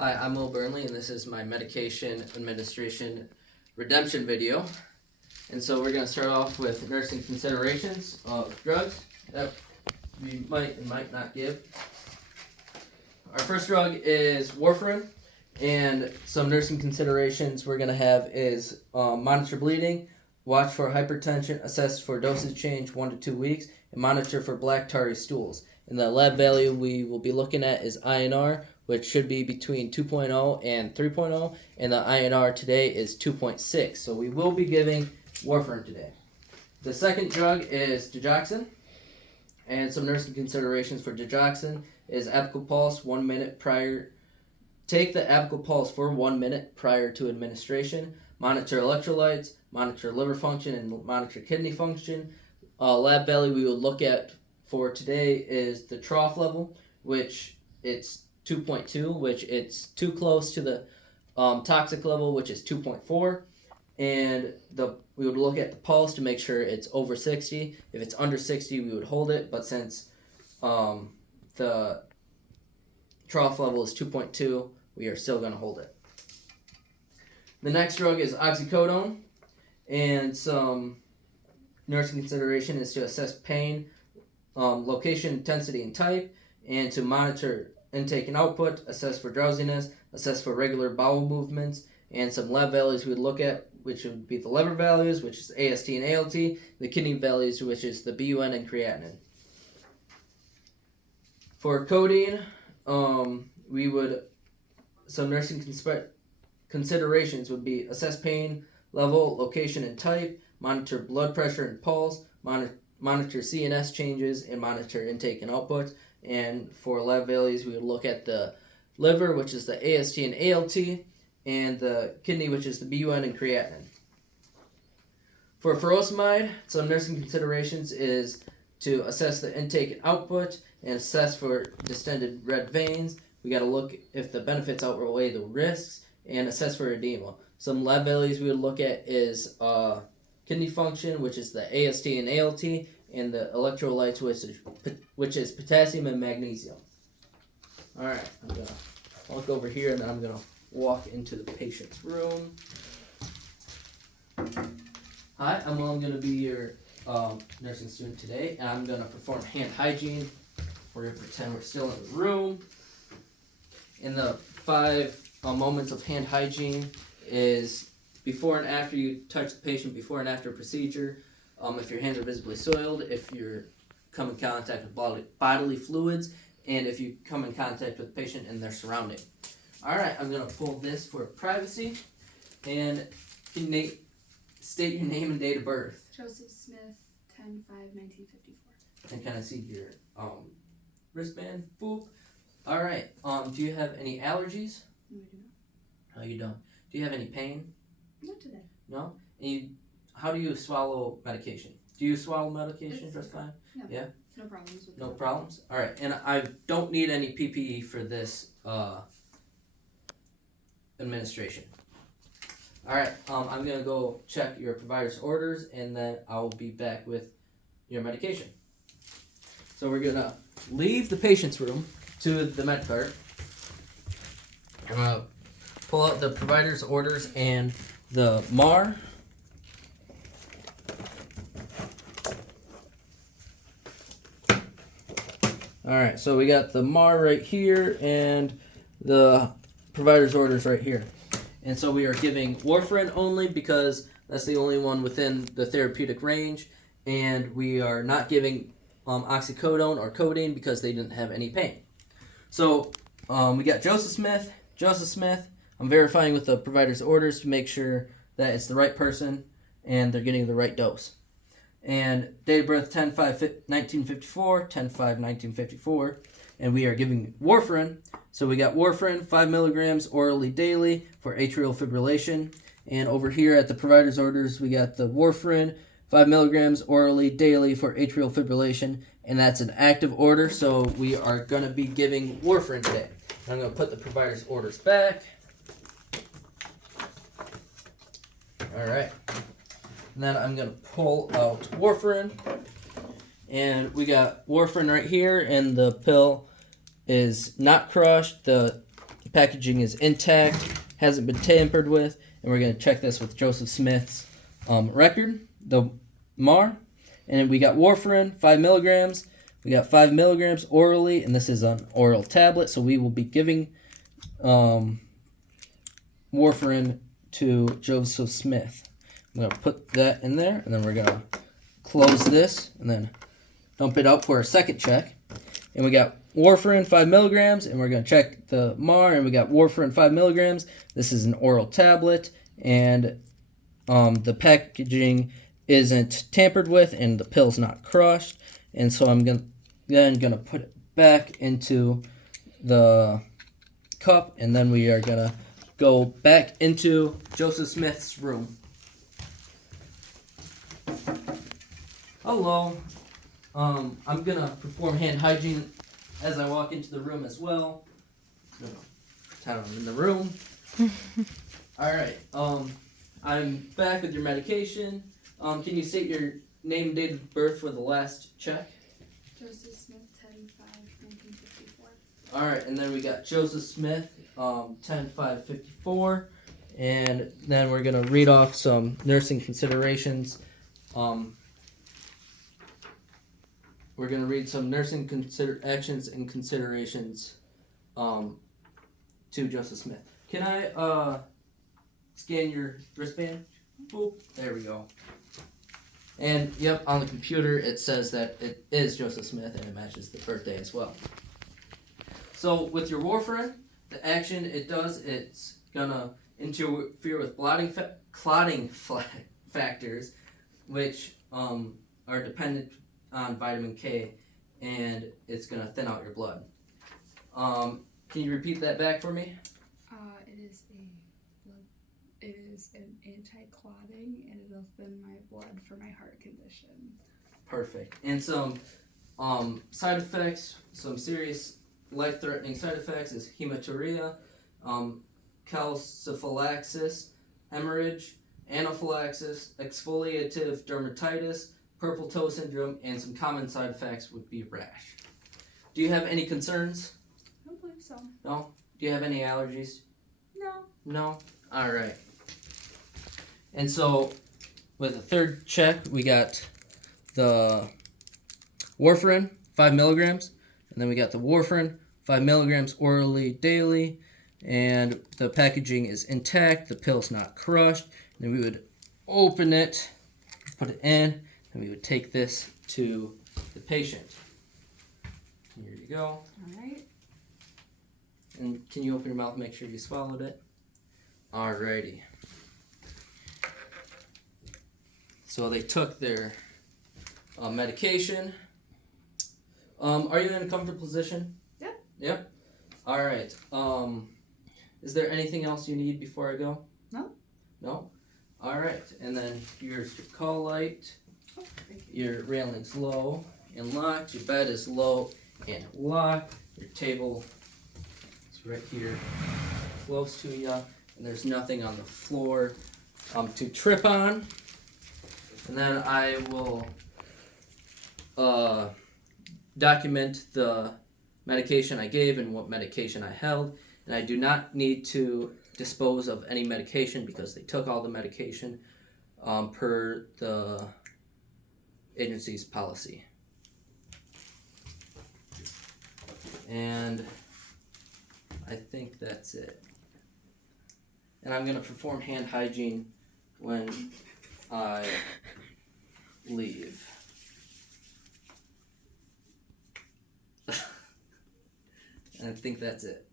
Hi, I'm Will Burnley, and this is my medication administration redemption video. And so we're going to start off with nursing considerations of drugs that we might and might not give. Our first drug is warfarin, and some nursing considerations we're going to have is monitor bleeding, watch for hypertension, assess for dosage change 1 to 2 weeks, and monitor for black tarry stools. And the lab value we will be looking at is INR, which should be between 2.0 and 3.0, and the INR today is 2.6. So we will be giving warfarin today. The second drug is digoxin, and some nursing considerations for digoxin is apical pulse 1 minute prior. Take the apical pulse for 1 minute prior to administration. Monitor electrolytes, monitor liver function, and monitor kidney function. Lab value we will look at for today is the trough level, which it's 2.2, which it's too close to the toxic level, which is 2.4. And we would look at the pulse to make sure it's over 60. If it's under 60, we would hold it. But since the trough level is 2.2, we are still going to hold it. The next drug is oxycodone, and some nursing consideration is to assess pain, location, intensity, and type, and to monitor intake and output, assess for drowsiness, assess for regular bowel movements, and some lab values we would look at, which would be the liver values, which is AST and ALT, the kidney values, which is the BUN and creatinine. For codeine, some nursing considerations would be assess pain, level, location, and type, monitor blood pressure and pulse, monitor CNS changes, and monitor intake and output. And for lab values, we would look at the liver, which is the AST and ALT, and the kidney, which is the BUN and creatinine. For furosemide, some nursing considerations is to assess the intake and output, and assess for distended red veins. We got to look if the benefits outweigh the risks, and assess for edema. Some lab values we would look at is kidney function, which is the AST and ALT, and the electrolytes, which is potassium and magnesium. All right, I'm going to walk over here, and then I'm going to walk into the patient's room. Hi, I'm Will. I'm going to be your nursing student today, and I'm going to perform hand hygiene. We're going to pretend we're still in the room. In the 5 moments of hand hygiene is before and after you touch the patient, before and after procedure, if your hands are visibly soiled, if you're come in contact with bodily fluids, and if you come in contact with the patient and their surrounding. All right, I'm going to pull this for privacy, and can you state your name and date of birth? Joseph Smith, 10/5/1954. And can I see your wristband? Boop. All right. Do you have any allergies? No, I do not. No, you don't. Do you have any pain? Not today. No. And how do you swallow medication? Do you swallow medication It's just fine? No. Yeah. No problems with No that. problems. All right. And I don't need any PPE for this administration. All right. I'm gonna go check your provider's orders, and then I'll be back with your medication. So we're gonna leave the patient's room to the med cart. I'm gonna pull out the provider's orders and the MAR. Alright, so we got the MAR right here and the provider's orders right here. And so we are giving warfarin only because that's the only one within the therapeutic range, and we are not giving oxycodone or codeine because they didn't have any pain. So we got Joseph Smith. I'm verifying with the provider's orders to make sure that it's the right person and they're getting the right dose. And date of birth 10/5/1954, 10/5/1954, and we are giving warfarin. So we got warfarin 5 milligrams orally daily for atrial fibrillation. And over here at the provider's orders, we got the warfarin 5 milligrams orally daily for atrial fibrillation, and that's an active order, so we are going to be giving warfarin today. I'm going to put the provider's orders back. All right. And then I'm going to pull out warfarin, and we got warfarin right here, and the pill is not crushed. The packaging is intact, hasn't been tampered with, and we're going to check this with Joseph Smith's record, the MAR. And we got warfarin, 5 milligrams. We got 5 milligrams orally, and this is an oral tablet, so we will be giving warfarin to Joseph Smith. I'm going to put that in there, and then we're going to close this, and then dump it out for a second check. And we got warfarin, 5 milligrams, and we're going to check the MAR, and we got warfarin, 5 milligrams. This is an oral tablet, and the packaging isn't tampered with, and the pill's not crushed. And so I'm then going to put it back into the cup, and then we are going to go back into Joseph Smith's room. Hello. I'm going to perform hand hygiene as I walk into the room as well. Pretend I'm in the room. Alright, I'm back with your medication. Can you state your name and date of birth for the last check? Joseph Smith, 10/5/1954. Alright, and then we got Joseph Smith, 10/5/54. And then we're going to read off some nursing considerations. We're going to read some nursing actions and considerations to Joseph Smith. Can I scan your wristband? Boop. There we go. And, yep, on the computer it says that it is Joseph Smith and it matches the birthday as well. So, with your warfarin, the action it does, it's going to interfere with clotting factors, which are dependent on vitamin K, and it's going to thin out your blood. Can you repeat that back for me? It is an anti-clotting, and it'll thin my blood for my heart condition. Perfect. And some side effects, some serious life-threatening side effects is hematuria, calciphylaxis, hemorrhage, anaphylaxis, exfoliative dermatitis, purple toe syndrome, and some common side effects would be rash. Do you have any concerns? I don't believe so. No? Do you have any allergies? No. No? Alright. And so, with the third check, we got the warfarin, 5 milligrams, and then we got the warfarin, 5 milligrams orally daily, and the packaging is intact, the pill's not crushed, and then we would open it, put it in, and we would take this to the patient. Here you go. Alright. And can you open your mouth and make sure you swallowed it? Alrighty. So they took their medication. Are you in a comfortable position? Yep. Yep. Alright. Is there anything else you need before I go? No. No? Alright. And then here's your call light. Oh, thank you. Your railing's low and locked. Your bed is low and locked. Your table is right here close to you. And there's nothing on the floor to trip on. And then I will document the medication I gave and what medication I held. And I do not need to dispose of any medication because they took all the medication per the agency's policy. And I think that's it. And I'm going to perform hand hygiene when I leave. And I think that's it.